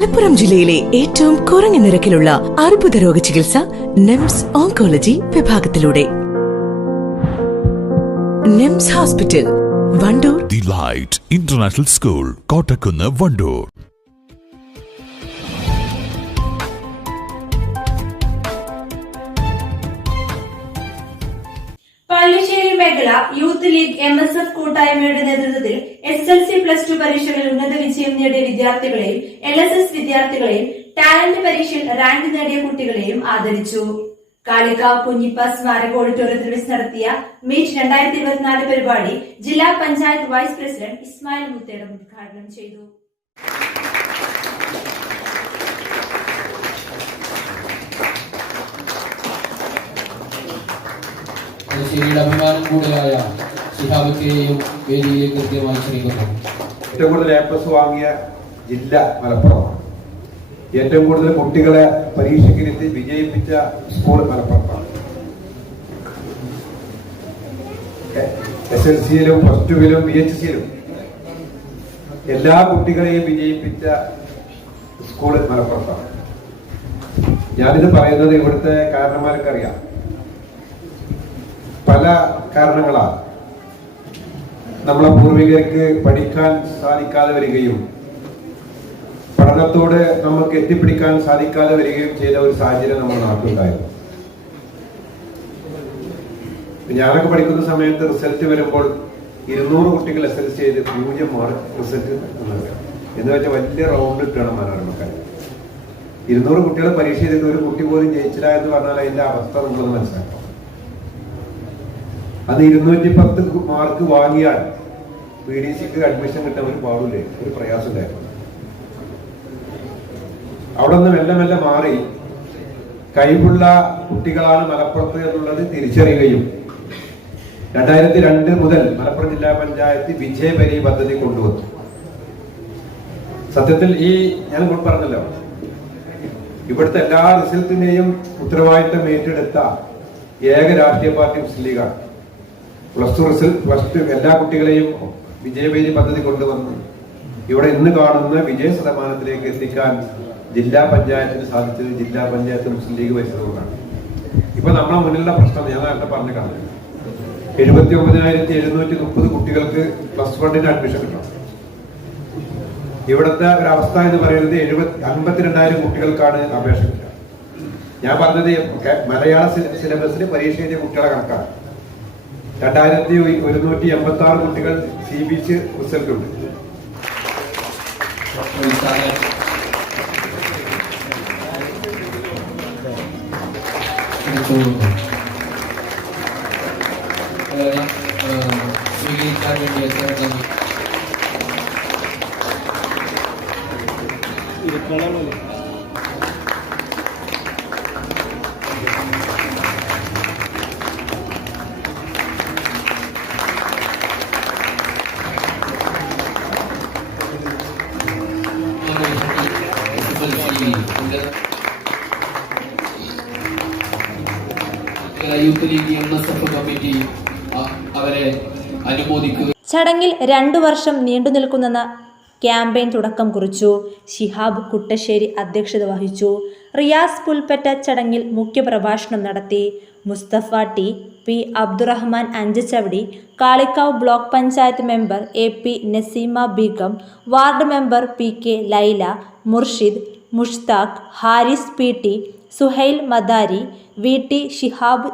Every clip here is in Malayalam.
മലപ്പുറം ജില്ലയിലെ ഏറ്റവും കുറഞ്ഞ നിരക്കിലുള്ള അർബുദ രോഗ ചികിത്സ NIMS oncology വിഭാഗത്തിലൂടെ. Nems hospital Wandoor. The light international school Kottakkunnu Wandoor. Youth league M S F കൂട്ടായ്മയുടെ നേതൃത്വത്തിൽ S L C plus two പരീക്ഷകളിൽ ഉന്നത വിജയം നേടിയ വിദ്യാർത്ഥികളെയും എൽ എസ് എസ് വിദ്യാർത്ഥികളെയും ടാലന്റ് പരീക്ഷയിൽ റാങ്ക് നേടിയ കുട്ടികളെയും ആദരിച്ചു. കാളിക്കാവ് കുഞ്ഞിപ്പ സ്മാരക ഓഡിറ്റോറിയത്തിൽ വെച്ച് നടത്തിയ മീറ്റ് രണ്ടായിരത്തി ഇരുപത്തിനാല് പരിപാടി ജില്ലാ പഞ്ചായത്ത് വൈസ് പ്രസിഡന്റ് ഇസ്മായിൽ മുത്തേടം ഉദ്ഘാടനം ചെയ്തു. തലശ്ശേരിയുടെ അഭിമാനം കൂടിയായ ശിഹാബിക്കെയും വേദിയിലേക്ക് കൃത്യമായി ക്ഷണിക്കുന്നു. ഏറ്റവും കൂടുതൽ എ പ്ലസ് വാങ്ങിയ ജില്ല മലപ്പുറമാണ് ഏറ്റവും കൂടുതൽ കുട്ടികളെ പരീക്ഷയ്ക്കിരുത്തി വിജയിപ്പിച്ച സ്കൂൾ മലപ്പുറത്താണ്. എസ് എൽ സിയിലും പ്ലസ് ടുവിലും പി എച്ച് സിയിലും എല്ലാ കുട്ടികളെയും വിജയിപ്പിച്ച സ്കൂൾ മലപ്പുറത്താണ്. ഞാനിത് പറയുന്നത് ഇവിടുത്തെ കാരണന്മാർക്കറിയാം. പല കാരണങ്ങളാൽ നമ്മളെ പൂർവികർക്ക് പഠിക്കാൻ സാധിക്കാതെ വരികയും പഠനത്തോട് നമുക്ക് എത്തിപ്പിടിക്കാൻ സാധിക്കാതെ വരികയും ചെയ്ത ഒരു സാഹചര്യം നമ്മുടെ നാട്ടിലുണ്ടായിരുന്നു. ഞാനൊക്കെ പഠിക്കുന്ന സമയത്ത് റിസൾട്ട് വരുമ്പോൾ ഇരുന്നൂറ് കുട്ടികൾ എസ് എൽ സി ചെയ്ത് പൂജ്യം മാർക്ക് റിസൾട്ട് എന്ന് വെച്ചാൽ വലിയ റൗണ്ട് ഇട്ടാണ് മനോരമക്കാർ. ഇരുന്നൂറ് കുട്ടികൾ പരീക്ഷ ചെയ്തിട്ട് ഒരു കുട്ടി പോലും ജയിച്ചില്ല എന്ന് പറഞ്ഞാൽ അതിന്റെ അവസ്ഥ നമ്മളൊന്ന് മനസ്സിലാക്കണം. അത് ഇരുന്നൂറ്റി പത്ത് മാർക്ക് വാങ്ങിയാൽ പി ഡി സിക്ക് അഡ്മിഷൻ കിട്ടാൻ ഒരു പാടില്ലേ ഒരു പ്രയാസം ഉണ്ടായിരുന്നു. അവിടെ നിന്ന് മെല്ലെ മെല്ലെ മാറി കഴിവുള്ള കുട്ടികളാണ് മലപ്പുറത്ത് എന്നുള്ളത് തിരിച്ചറിയുകയും രണ്ടായിരത്തി രണ്ട് മുതൽ മലപ്പുറം ജില്ലാ പഞ്ചായത്ത് വിജയപരി പദ്ധതി കൊണ്ടുവന്നു. സത്യത്തിൽ ഈ ഞാൻ പറഞ്ഞല്ലോ ഇവിടുത്തെ എല്ലാ റിസൾട്ടിന്റെയും ഉത്തരവാദിത്തം ഏറ്റെടുത്ത ഏക രാഷ്ട്രീയ പാർട്ടി മുസ്ലിം ലീഗാണ്. Plus two result plus two എല്ലാ കുട്ടികളെയും വിജയവേദി പദ്ധതി കൊണ്ടുവന്ന് ഇവിടെ ഇന്ന് കാണുന്ന വിജയ ശതമാനത്തിലേക്ക് എത്തിക്കാൻ ജില്ലാ പഞ്ചായത്തിന് സാധിച്ചത് ജില്ലാ പഞ്ചായത്ത് മുസ്ലിം ലീഗ് ഭരിച്ചതുകൊണ്ടാണ് ഇപ്പൊ നമ്മളെ മുന്നിലുള്ള പ്രശ്നം ഞാൻ നേരത്തെ പറഞ്ഞു കാണുന്നത്. എഴുപത്തി ഒമ്പതിനായിരത്തി എഴുന്നൂറ്റി മുപ്പത് കുട്ടികൾക്ക് പ്ലസ് വണ്ണിന് അഡ്മിഷൻ കിട്ടണം. ഇവിടുത്തെ ഒരവസ്ഥ എന്ന് പറയുന്നത് എഴുപത്തി അൻപത്തിരണ്ടായിരം കുട്ടികൾക്കാണ് അപേക്ഷ ഞാൻ പറഞ്ഞത് മലയാള സിലബസിന് പരീക്ഷ എഴുതിയ കുട്ടികളെ കണക്കാണ്. രണ്ടായിരത്തി ഒരുന്നൂറ്റി എൺപത്തി ആറ് കുട്ടികൾ സി ബി എസ് റിസൾട്ട് ഉണ്ട് youth league M S F committee അവരെ അനുമോദിക്കുക. ചടങ്ങിൽ രണ്ടു വർഷം നീണ്ടു നിൽക്കുന്ന ക്യാമ്പയിൻ തുടക്കം കുറിച്ചു. ഷിഹാബ് കുട്ടശ്ശേരി അധ്യക്ഷത വഹിച്ചു. റിയാസ് പുൽപ്പറ്റ ചടങ്ങിൽ മുഖ്യപ്രഭാഷണം നടത്തി. Mustafa T P Abdurahman Anchachavadi Kalikavu block panchayat member A P Naseema Begum ward member P K Laila Murshid Mushtaq Haris P T Suhail Madari V. T. Shihab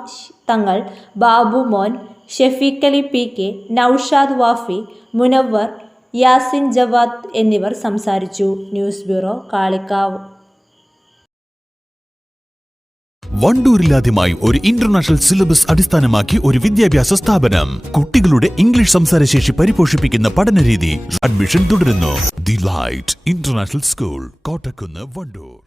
Thangal Babu Mon Shefeekhali P. K Noushad Wafi Munavar Yasin Jawad എന്നിവർ സംസാരിച്ചു. News bureau Kalikavu. വണ്ടൂരിലാദ്യമായി ഒരു ഇന്റർനാഷണൽ സിലബസ് അടിസ്ഥാനമാക്കി ഒരു വിദ്യാഭ്യാസ സ്ഥാപനം. കുട്ടികളുടെ ഇംഗ്ലീഷ് സംസാരശേഷി പരിപോഷിപ്പിക്കുന്ന പഠനരീതി അഡ്മിഷൻ തുടരുന്നു. The light international school Kottakkunnu Wandoor.